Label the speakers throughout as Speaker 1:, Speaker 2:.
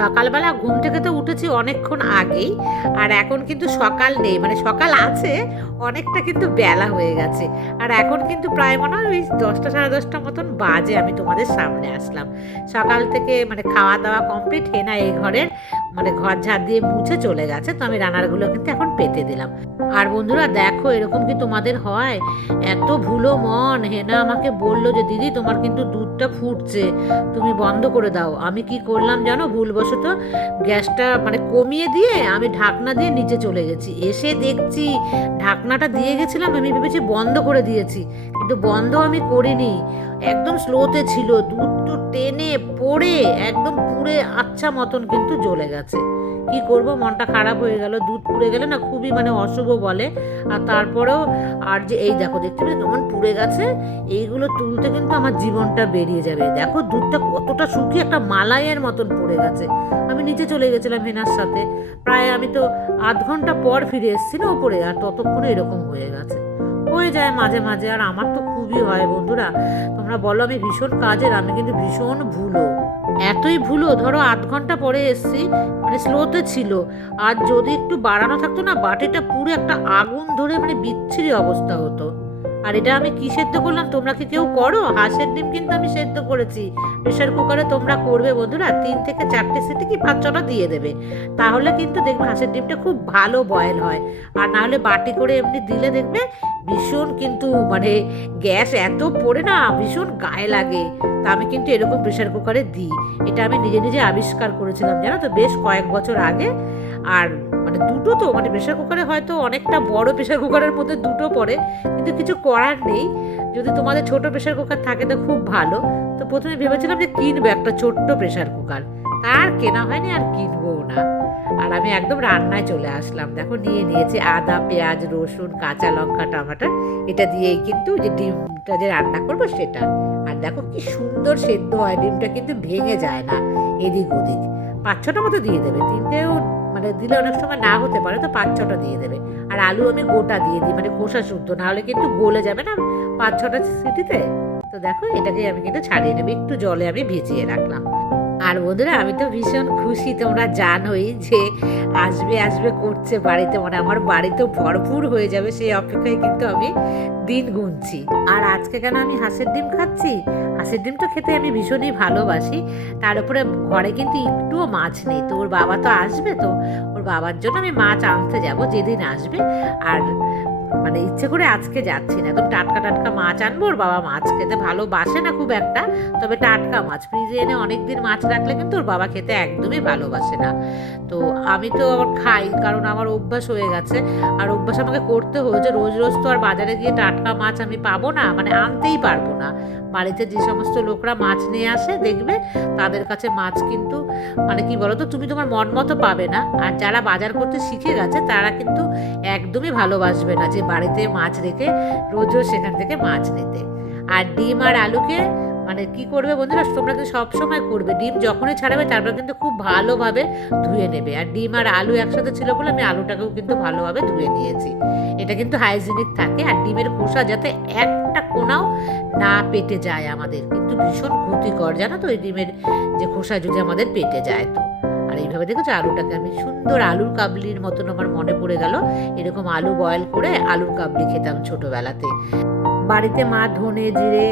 Speaker 1: সকালবেলা ঘুম থেকে তো উঠেছি অনেকক্ষণ আগেই, আর এখন কিন্তু সকাল নেই মানে সকাল আছে, অনেকটা কিন্তু বেলা হয়ে গেছে। আর এখন কিন্তু প্রায় মনে হয় ওই দশটা সাড়ে দশটা মতন বাজে আমি তোমাদের সামনে আসলাম। সকাল থেকে মানে খাওয়া দাওয়া কমপ্লিট হেনা এই ঘরের। মানে ঘর ঝাড় দিয়ে মুছে চলে গেছে, তো আমি রানারগুলো কিন্তু এখন পেতে দিলাম। আর বন্ধুরা দেখো, এরকম কি তোমাদের হয়? এত ভুলো মন, হেনা আমাকে বলল যে, দিদি, তোমার কিন্তু দুধটা ফুটছে, তুমি বন্ধ করে দাও। আমি কি করলাম জানো, ভুলবশত গ্যাসটা মানে কমিয়ে দিয়ে আমি ঢাকনা দিয়ে নিচে চলে গেছি। এসে দেখছি ঢাকনাটা দিয়ে গেছিলাম, আমি ভেবেছি বন্ধ করে দিয়েছি, কিন্তু বন্ধ আমি করিনি। একদম স্লোতে ছিল দুধ তো টেনে পড়ে একদম পুড়ে আচ্ছা মতন কিন্তু জ্বলে গেছে। কি করব? মনটা খারাপ হয়ে গেল, দুধ পুড়ে গেলে না খুবই মানে অশুভ বলে। আর তারপরেও আর যে, এই দেখো, দেখতে পেলে কেমন পুড়ে গেছে? এইগুলো তুলতে কিন্তু আমার জীবনটা বেরিয়ে যাবে। দেখো, দুধটা কতটা শুকিয়ে একটা মালাইয়ের মতন পড়ে গেছে। আমি নিচে চলে গেছিলাম হেনার সাথে। প্রায় আমি তো আধ ঘণ্টা পর ফিরে এসেছি না ওপরে আর ততক্ষণে এরকম হয়ে গেছে। হয়ে যায় মাঝে মাঝে। আর আমার তো খুবই হয় বন্ধুরা, তোমরা বলো আমি ভীষণ কাজের, আমি কিন্তু ভীষণ ভুলো। এতই ভুলো, ধরো আধ ঘণ্টা পরে এসছি মানে স্লোতে ছিল। আর যদি একটু বাড়ানো থাকতো না, বাটিটা পুরো একটা আগুন ধরে মানে বিচ্ছিরি অবস্থা হতো। আর এটা আমি কি সেদ্ধ করলাম? তোমরা কি কেউ করো? হাঁসের ডিম কিন্তু আমি সেদ্ধ করেছি। প্রেশার কুকারে তোমরা করবে বন্ধুরা, তিন থেকে চারটে সিটি কি পাঁচ ছটা দিয়ে দেবে। তাহলে কিন্তু দেখবে হাঁসের ডিমটা খুব ভালো বয়েল হয়। আর না হলে বাটি করে এমনি দিলে দেখবে ভীষণ কিন্তু মানে গ্যাস এত পড়ে না, ভীষণ গায়ে লাগে। তা আমি কিন্তু এরকম প্রেশার কুকারে দিই। এটা আমি নিজে নিজে আবিষ্কার করেছিলাম, জানো তো? বেশ কয়েক বছর আগে। আর মানে দুটো তো মানে প্রেশার কুকারে হয়তো অনেকটা বড় প্রেশার কুকারের মধ্যে দুটো পড়ে, কিন্তু কিছু করার নেই। যদি তোমাদের ছোট প্রেশার কুকার থাকে তো খুব ভালো। তো প্রথমে ভেবেছিলাম যে কিনবো একটা ছোট্ট প্রেশার কুকার তার কেনা হয়নি আর কিনবো না। আর আমি একদম রান্নায় চলে আসলাম। দেখো, নিয়ে নিয়েছি আদা, পেঁয়াজ, রসুন, কাঁচা লঙ্কা, টমাটো। এটা দিয়েই কিন্তু যে ডিমটা যে রান্না করব সেটা। আর দেখো কি সুন্দর সেদ্ধ হয়। ডিমটা কিন্তু ভেঙে যায় না, এদিক ওদিক। পাঁচ ছটা মতো দিয়ে দেবে, তিনটেও মানে দিলে অনেক সময় না হতে পারে, তো পাঁচ ছটা দিয়ে দেবে। আর আলু আমি গোটা দিয়ে দিই মানে খোসা শুদ্ধ না হলে কিন্তু গলে যাবে না পাঁচ ছটা সিটিতে? তো দেখো, এটাকে আমি কিন্তু ছাড়িয়ে নেব, একটু জলে আমি ভিজিয়ে রাখলাম। আর বন্ধুরা, আমি তো ভীষণ খুশি, তোমরা জানোই যে আসবে আসবে, করছে বাড়িতে মানে আমার বাড়িতে ভরপুর হয়ে যাবে, সেই অপেক্ষায় কিন্তু আমি দিন গুনছি। আর আজকে কেন আমি হাঁসের ডিম খাচ্ছি? হাঁসের ডিম তো খেতে আমি ভীষণই ভালোবাসি। তার উপরে ঘরে কিন্তু একটুও মাছ নেই। তো ওর বাবা তো আসবে তো, ওর বাবার জন্য আমি মাছ আনতে যাব যেদিন আসবে। আর মানে ইচ্ছে করে আজকে যাচ্ছি না। একদম টাটকা টাটকা মাছ আনব, ওর বাবা মাছ খেতে ভালোবাসে না খুব একটা। তবে টাটকা মাছ, ফ্রিজে এনে অনেক দিন মাছ রাখলে কিন্তু ওর বাবা খেতে একদমই ভালোবাসে না। তো আমি তো আবার খাই, কারণ আমার অভ্যাস হয়ে গেছে। আর অভ্যাস আমাকে করতে হয়েছে। রোজ রোজ তো আর বাজারে গিয়ে টাটকা মাছ আমি পাবো না মানে আনতেই পারব না। বাড়িতে যে সমস্ত লোকরা মাছ নিয়ে আসে, দেখবে তাদের কাছে মাছ কিন্তু মানে কি বলতো, তুমি তোমার মন মতো পাবে না। আর যারা বাজার করতে শিখে গেছে, তারা কিন্তু একদমই ভালোবাসবে না যে বাড়িতে মাছ রেখে রোজ রোজ সেখান থেকে মাছ নিতে। আর ডিম আর আলুকে মানে কি করবে বন্ধুরা, তোমরা কিন্তু সবসময় করবে। ডিম যখনই ছাড়াবে, তারপর কিন্তু খুব ভালোভাবে ধুয়ে নেবে। আর ডিম আর আলু একসাথে ছিল বলে আমি আলুটাকেও কিন্তু ভালোভাবে ধুয়ে নিয়েছি। এটা কিন্তু হাইজিনিক থাকে, আর ডিমের খোসা যাতে একটা কোনাও না পেটে যায় আমাদের। কিন্তু ভীষণ ক্ষতিকর, জানো তো ওই ডিমের যে খোসা যদি আমাদের পেটে যায় তো। আর এইভাবে দেখেছ, আলুটাকে আমি সুন্দর আলুর কাবলির মতন আমার মনে পড়ে গেল। এরকম আলু বয়েল করে আলুর কাবলি খেতাম ছোটবেলাতে। বাড়িতে মা ধনে জিরে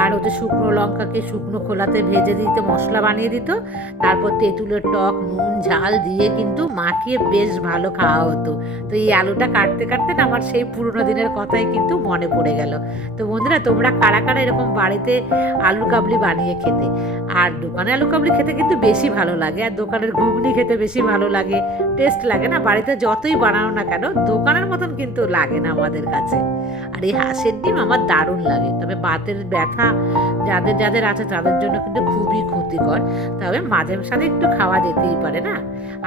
Speaker 1: আর হচ্ছে শুকনো লঙ্কাকে শুকনো খোলাতে ভেজে দিত, মশলা বানিয়ে দিত। তারপর তেঁতুলের টক, নুন, ঝাল দিয়ে কিন্তু মাখিয়ে বেশ ভালো খাওয়া হতো। তো এই আলুটা কাটতে কাটতে না আমার সেই পুরোনো দিনের কথাই কিন্তু মনে পড়ে গেল। তো বন্ধুরা, তোমরা কারা কারা এরকম বাড়িতে আলুর কাবলি বানিয়ে খেতে? আর দোকানে আলু কাবলি খেতে কিন্তু বেশি ভালো লাগে, আর দোকানের ঘুগনি খেতে বেশি ভালো লাগে। টেস্ট লাগে না, বাড়িতে যতই বানানো না কেন, দোকানের মতন কিন্তু লাগে না আমাদের কাছে। আর এই হাঁসের ডিম আমার দারুণ লাগে। তবে বাতের ব্যথা যাদের যাদের আছে তাদের জন্য কিন্তু খুবই ক্ষতিকর। তবে মাঝে সাথে একটু খাওয়া যেতেই পারে, না?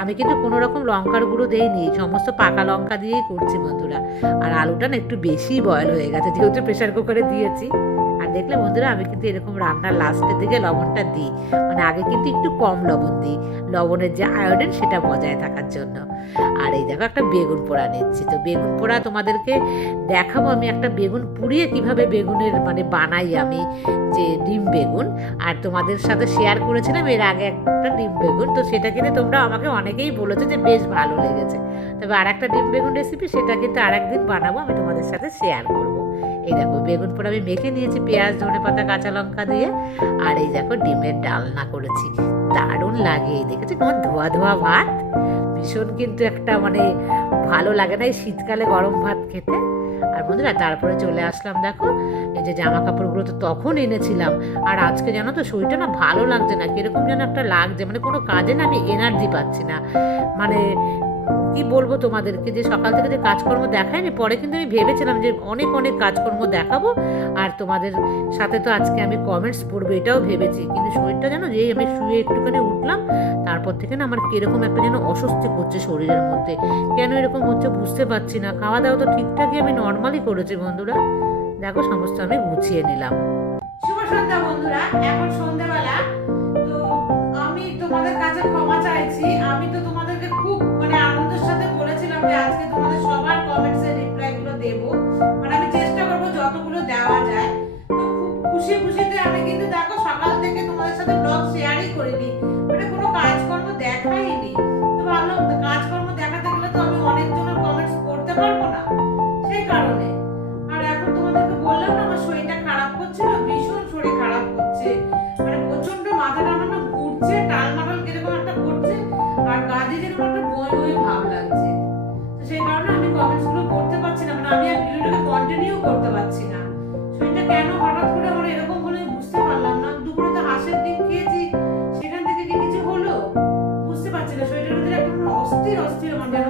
Speaker 1: আমি কিন্তু কোনো রকম লঙ্কার গুঁড়ো দেইনি সমস্ত পাকা লঙ্কা দিয়েই করছি বন্ধুরা। আর আলুটা না একটু বেশি বয়ল হয়ে গেছে, যেহেতু প্রেশার কুকারে দিয়েছি। দেখলে বন্ধুরা আমি কিন্তু এরকম রান্নার লাস্টের দিকে লবণটা দিই। মানে আগে কিন্তু একটু কম লবণ দিই। লবণের যে আয়োডিন সেটা বজায় থাকার জন্য। আর এই দেখো একটা বেগুন পোড়া নিচ্ছি। তো বেগুন পোড়া তোমাদেরকে দেখাবো। আমি একটা বেগুন পুড়িয়ে কীভাবে বেগুনের মানে বানাই আমি যে ডিম বেগুন। আর তোমাদের সাথে শেয়ার করেছিলাম, এর আগে একটা ডিম বেগুন। তো সেটা কিন্তু তোমরা আমাকে অনেকেই বলেছ যে বেশ ভালো লেগেছে। তবে আর একটা ডিম বেগুন রেসিপি সেটা কিন্তু আর একদিন বানাবো। আমি তোমাদের সাথে শেয়ার করব। এই দেখো, বেগুন পোড়া আমি মেখে নিয়েছি, পেঁয়াজ, ধনে পাতা, কাঁচা লঙ্কা দিয়ে। আর এই দেখো, ডিমের ডালনা করেছি। দারুণ লাগে এই দেখেছি তোমার ধোয়া ধোয়া ভাত। ভীষণ কিন্তু একটা মানে ভালো লাগে না এই শীতকালে গরম ভাত খেতে। আর বন্ধুরা, তারপরে চলে আসলাম, দেখো, এই যে জামা কাপড়গুলো তো তখন এনেছিলাম। আর আজকে জানো তো, শরীরটা না ভালো লাগছে না, কীরকম যেন একটা লাগছে মানে কোনো কাজে না আমি এনার্জি পাচ্ছি না। মানে কি বলব তোমাদেরকে? যে সকাল থেকে যে কাজকর্ম দেখায়নি, পরে কিন্তু আমি ভেবেছিলাম যে অনেক অনেক কাজকর্ম দেখাবো। আর তোমাদের সাথে তো আজকে আমি কমেন্টস পড়ব, এটাও ভেবেছি। কিন্তু শরীরটা যেন যেই আমি শুয়ে একটুখানি উঠলাম, তারপর থেকে না আমার কীরকম একটা যেন অস্বস্তি করছে শরীরের মধ্যে। কেন এরকম হচ্ছে বুঝতে পারছি না। খাওয়া দাওয়া তো ঠিকঠাকই আমি নর্মালি করেছি বন্ধুরা। দেখো সমস্ত আমি গুছিয়ে নিলাম। শুভ সন্ধ্যা বন্ধুরা, এখন সন্ধ্যাবেলা। তো আমি তোমাদের কাছে ক্ষমা চাইছি। আমি তো তোমাদেরকে খুব যেরকম একটা বই বই ভাব লাগছে তো সেই কারণে আমি কমেন্টসগুলো করতে পারছি না মানে আমি আর ভিডিওটাকে কন্টিনিউ করতে পারছি না। শরীরটা কেন হঠাৎ করে আমার এরকম হলো বুঝতে পারলাম না? দুপুরে তো হাঁসের ডিম খেয়েছি, সেখান থেকে কি কিছু হলো? বুঝতে পারছি না। শরীরের ভিতরে একটা অস্থির অস্থির আমার যেন